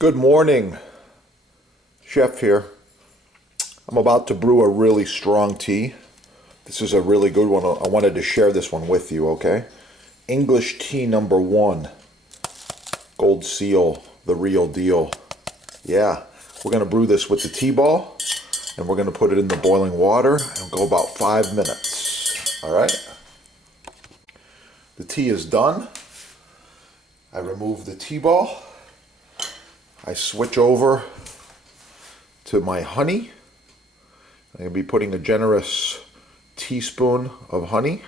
Good morning, Chef here. I'm about to brew a really strong tea. This is a really good one. I wanted to share this one with you, okay? English tea number 1. Gold seal, the real deal. Yeah, we're gonna brew this with the tea ball, and we're gonna put it in the boiling water and go about 5 minutes, all right? The tea is done. I remove the tea ball. I switch over to my honey. I'm going to be putting a generous teaspoon of honey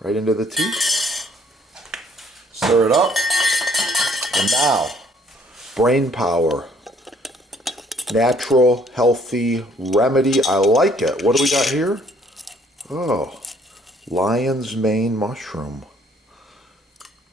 right into the tea. Stir it up. And now, brain power. Natural, healthy remedy. I like it. What do we got here? Oh, lion's mane mushroom.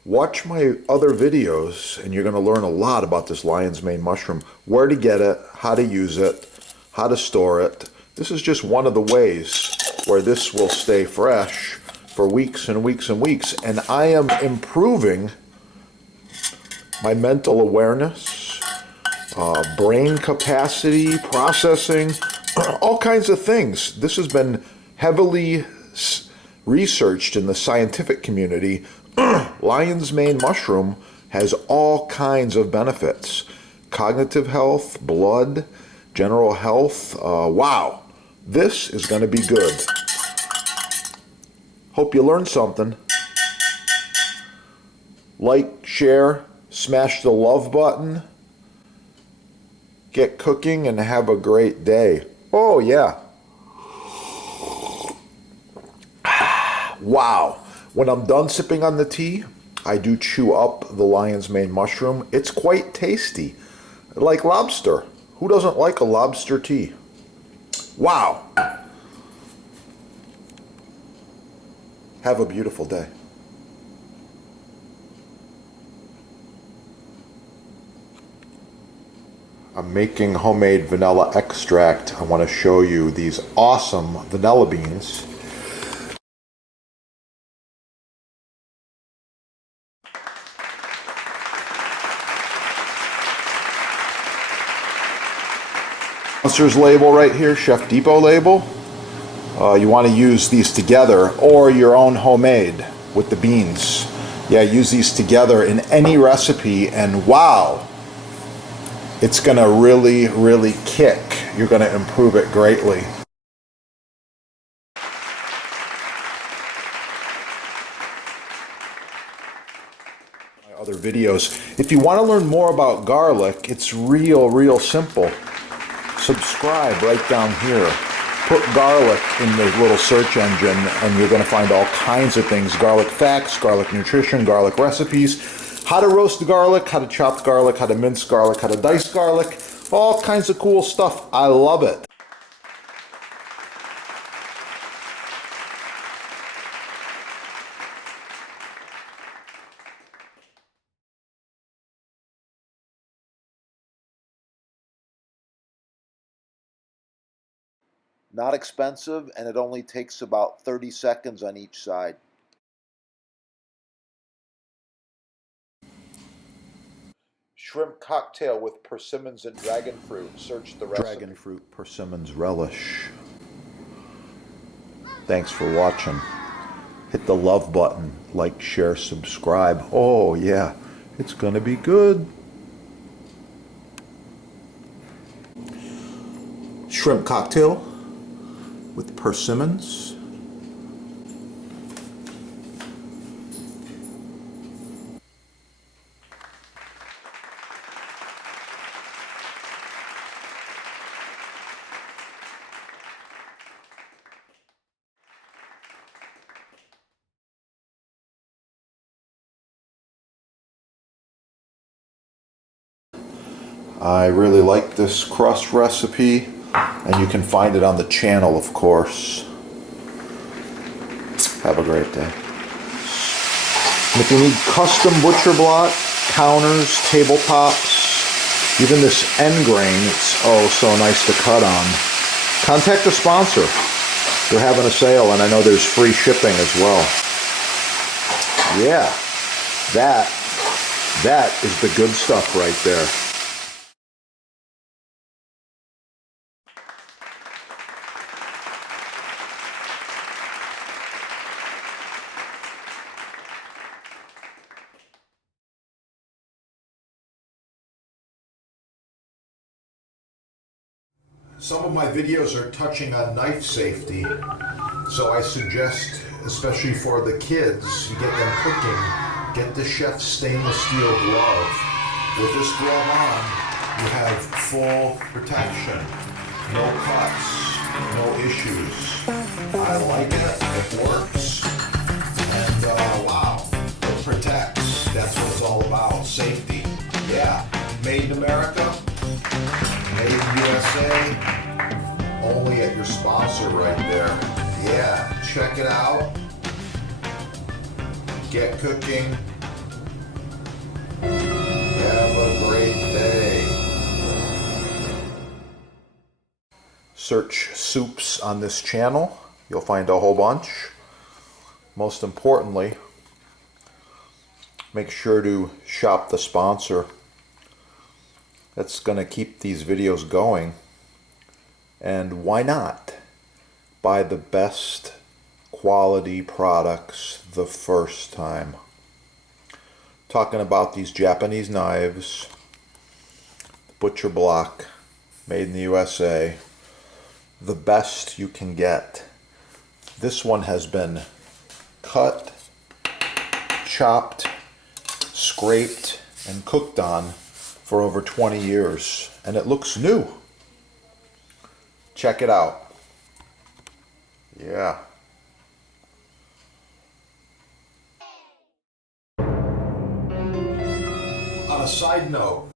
Watch my other videos and you're going to learn a lot about this lion's mane mushroom. Where to get it, how to use it, how to store it. This is just one of the ways where this will stay fresh for weeks and weeks and weeks. And I am improving my mental awareness, brain capacity, processing, all kinds of things. This has been heavily researched in the scientific community. Lion's mane mushroom has all kinds of benefits. Cognitive health, blood, general health. Wow, this is going to be good. Hope you learned something. Like, share, smash the love button. Get cooking and have a great day. Oh yeah. Wow. When I'm done sipping on the tea, I do chew up the lion's mane mushroom. It's quite tasty. Like lobster. Who doesn't like a lobster tea? Wow. Have a beautiful day. I'm making homemade vanilla extract. I want to show you these awesome vanilla beans. Sponsor's label right here, Chef Depot label. You want to use these together or your own homemade with the beans. Yeah, use these together in any recipe and wow, it's going to really, really kick. You're going to improve it greatly. My other videos. If you want to learn more about garlic, it's real simple. Subscribe right down here. Put garlic in the little search engine and you're going to find all kinds of things. Garlic facts, garlic nutrition, garlic recipes, how to roast garlic, how to chop garlic, how to mince garlic, how to dice garlic, all kinds of cool stuff. I love it. Not expensive, and it only takes about 30 seconds on each side. Shrimp cocktail with persimmons and dragon fruit. Search the recipe. Dragon fruit persimmons relish. Thanks for watching. Hit the love button. Like, share, subscribe. Oh yeah, it's gonna be good. Shrimp cocktail with persimmons. I really like this crust recipe, and you can find it on the channel, of course. Have a great day. And if you need custom butcher block, counters, tabletops, even this end grain, it's oh so nice to cut on, contact the sponsor. They're having a sale, and I know there's free shipping as well. Yeah, that That is the good stuff right there. Some of my videos are touching on knife safety, so I suggest, especially for the kids, you get them cooking, get the chef's stainless steel glove. With this glove on, you have full protection, no cuts, no issues. I like it, it works, and wow, it protects. That's what it's all about, safety. Yeah, made in America, made in USA. Only at your sponsor right there. Yeah, check it out. Get cooking. Have a great day. Search soups on this channel. You'll find a whole bunch. Most importantly, make sure to shop the sponsor. That's going to keep these videos going. And why not buy the best quality products the first time? Talking about these Japanese knives, butcher block, made in the USA, the best you can get. This one has been cut, chopped, scraped, and cooked on for over 20 years, and it looks new. Check it out. Yeah. On a side note,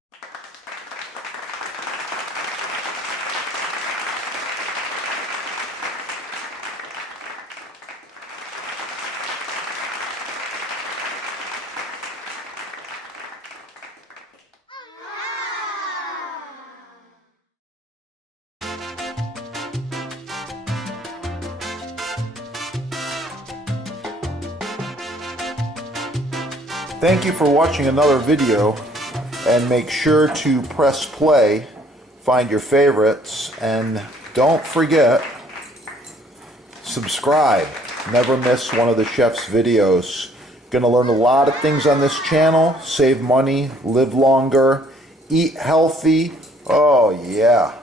thank you for watching another video, and make sure to press play, find your favorites, and don't forget, subscribe. Never miss one of the chef's videos. Gonna learn a lot of things on this channel, save money, live longer, eat healthy. Oh yeah.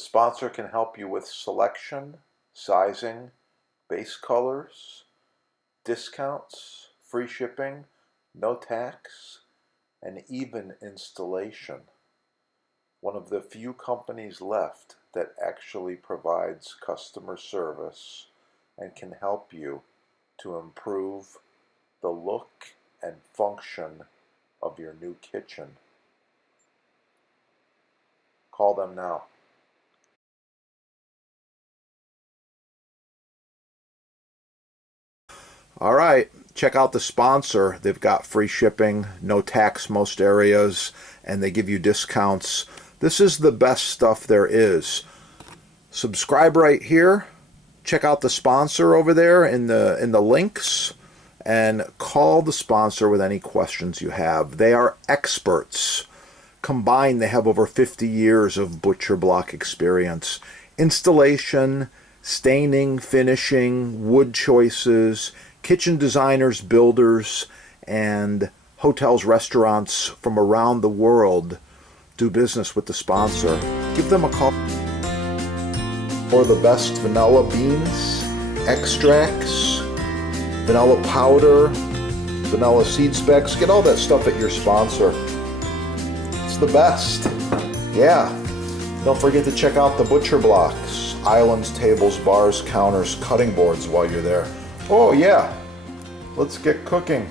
sponsor can help you with selection, sizing, base colors, discounts, free shipping, no tax, and even installation. One of the few companies left that actually provides customer service and can help you to improve the look and function of your new kitchen. Call them now. All right, check out the sponsor. They've got free shipping, no tax most areas, and they give you discounts. This is the best stuff there is. Subscribe right here. Check out the sponsor over there in the links, and call the sponsor with any questions you have. They are experts. Combined, they have over 50 years of butcher block experience. Installation, staining, finishing, wood choices, kitchen designers, builders, and hotels, restaurants from around the world do business with the sponsor. Give them a call for the best vanilla beans, extracts, vanilla powder, vanilla seed specs. Get all that stuff at your sponsor. It's the best. Yeah. Don't forget to check out the butcher blocks, islands, tables, bars, counters, cutting boards while you're there. Oh yeah, let's get cooking.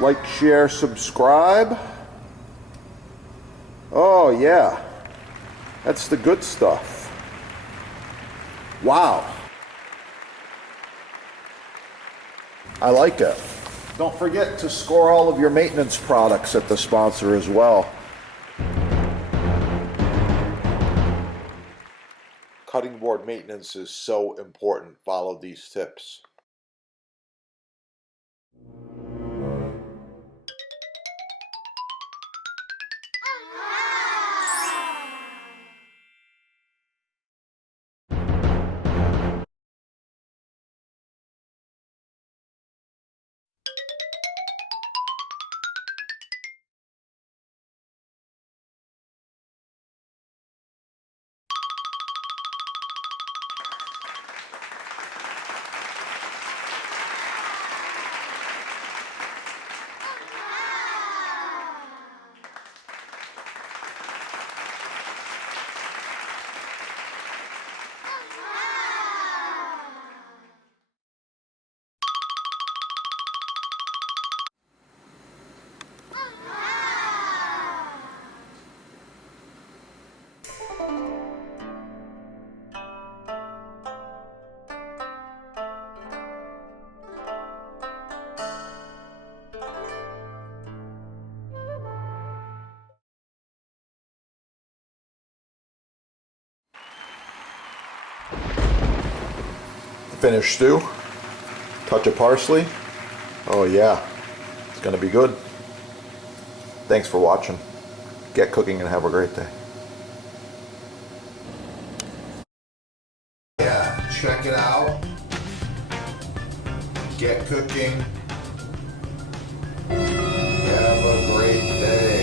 Like, share, subscribe. Oh yeah, that's the good stuff. Wow. I like it. Don't forget to score all of your maintenance products at the sponsor as well. Cutting board maintenance is so important. Follow these tips. Finished stew. Touch of parsley. Oh yeah, it's gonna be good. Thanks for watching. Get cooking and have a great day. Yeah, check it out. Get cooking. Have a great day.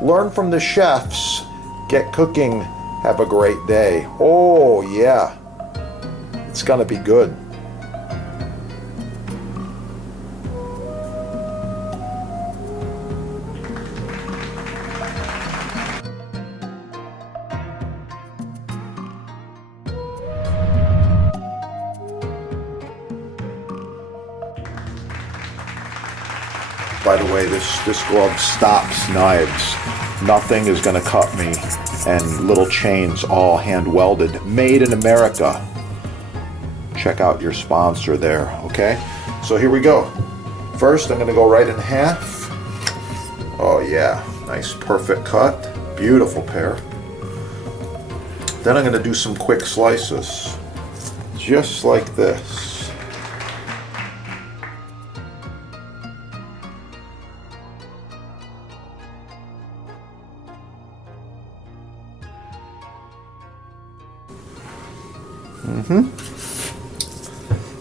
Learn from the chefs. Get cooking. Have a great day. Oh yeah, it's gonna be good. By the way, this glove stops knives. Nothing is going to cut me. And little chains, all hand welded. Made in America. Check out your sponsor there, okay? So here we go. First, I'm going to go right in half. Oh yeah, nice perfect cut. Beautiful pair. Then I'm going to do some quick slices. Just like this.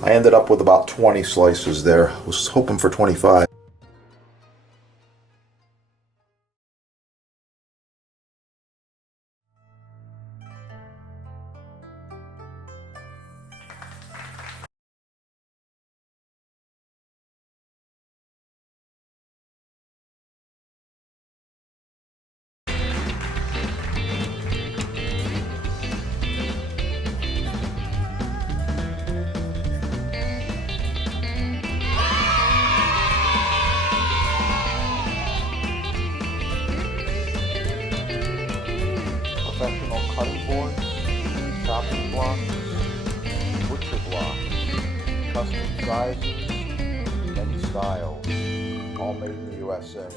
I ended up with about 20 slices there. I was hoping for 25. Professional cutting boards, chopping blocks, butcher blocks, custom sizes, many styles, all made in the USA.